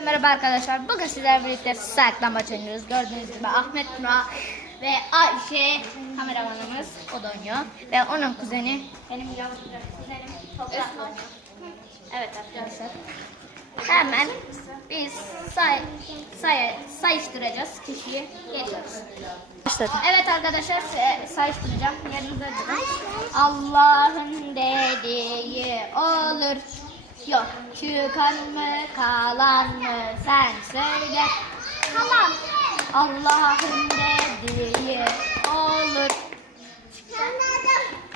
Herkese merhaba arkadaşlar. Bugün sizlerle birlikte saklambaç oynuyoruz. Gördüğünüz gibi Ahmet Nura ve Ayşe kameramanımız o da oynuyor. Ve onun kuzeni benim kuzenim Toprak oynuyor. Evet arkadaşlar. Hemen biz say, say, sayıştıracağız kişiyi. Geliyoruz. Başladı. Evet arkadaşlar e, sayıştıracağım. Yanınıza durun. Allah'ın dediği olur. Yok çıkan mı kalan mı sen söyle. Kalan. Allah'ın dediği olur.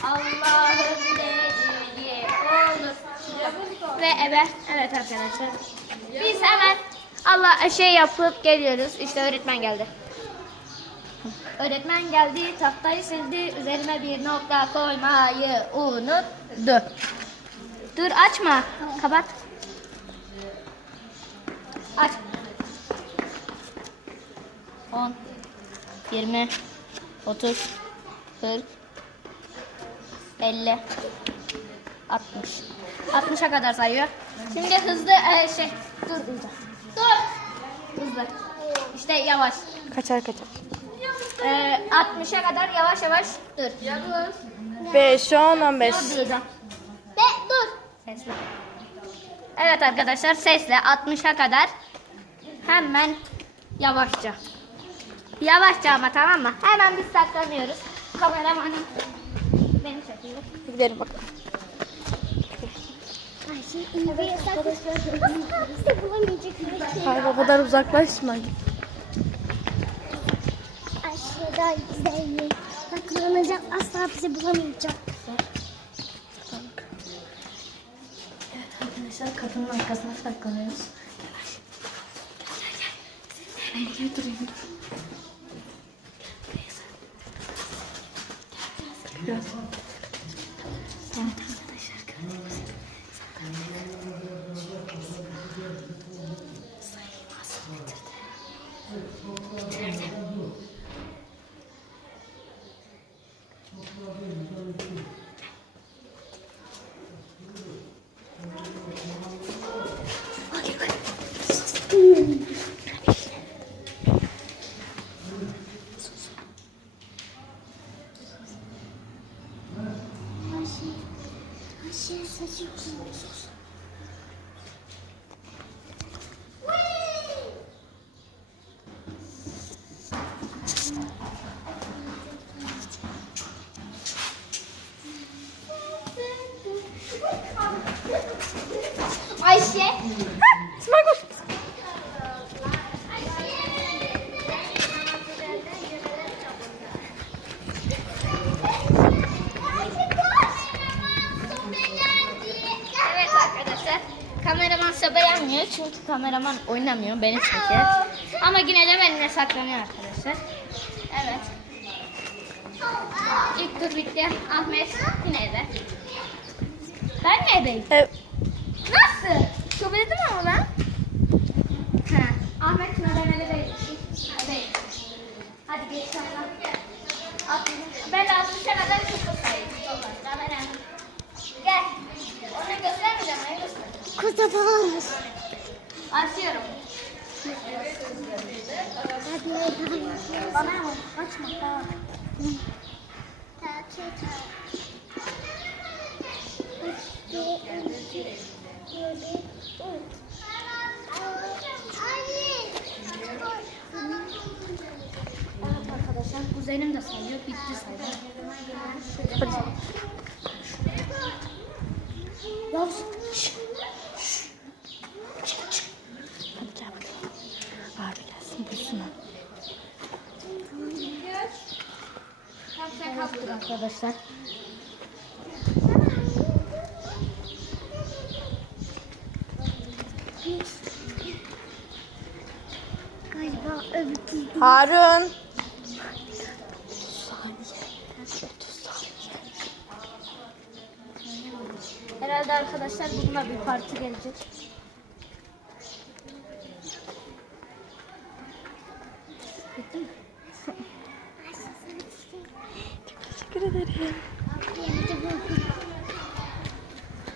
Allah'ın dediği olur. Ve evet, evet arkadaşlar. Biz hemen Allah şey yapıp geliyoruz. İşte öğretmen geldi. Öğretmen geldi, tahtayı sildi, üzerime bir nokta koymayı unuttu. Dur açma, kapat. Aç. 10, 20, 30, 40, 50, 60. 60'a kadar sayıyor. Şimdi hızlı e, şey, dur dur. Dur. Hızlı. İşte yavaş. Kaçar kaçar. Ee, 60'a kadar yavaş yavaş dur. 5, 10, 15. Dur diyeceğim. Sesle. Evet arkadaşlar sesle 60'a kadar hemen yavaşça. Yavaşça ama tamam mı? Hemen biz saklanıyoruz. Kameramanım beni çekiyor. Gidelim bakalım. Hayır o kadar uzaklaşma. Daha güzel. Saklanacak asla bizi bulamayacak. Arkadaşlar kapının arkasına saklanıyoruz. Biraz. Ayşe saçı uzun. Ayşe. İsmail koş. Evet arkadaşlar. Kameraman beğenmiyor çünkü kameraman oynamıyor beni çeker. Ama yine de benimle saklanıyor arkadaşlar. Evet. İlk tur bitti. Ahmet yine eve. Ben mi evdeyim? Evet. Nasıl? Çok dedim ama ben. Ha. Ahmet şuna ben eve değilim. Değil. Hadi geç saklan. At. Ben de 60'a kadar çıkıp sayayım. Kamera. Gel. Onu göstermeyeceğim. Ne hadi. Bana ama açma. Tamam. Arkadaşlar kuzenim de sayıyor. Bitti sayıyor. Yavuz. Hadi gel bakalım. Abi gelsin bulsun onu. Tam sen kalktın arkadaşlar. Galiba öbür Harun. Herhalde arkadaşlar bununla bir parti gelecek. Bitti mi? Look at that hand.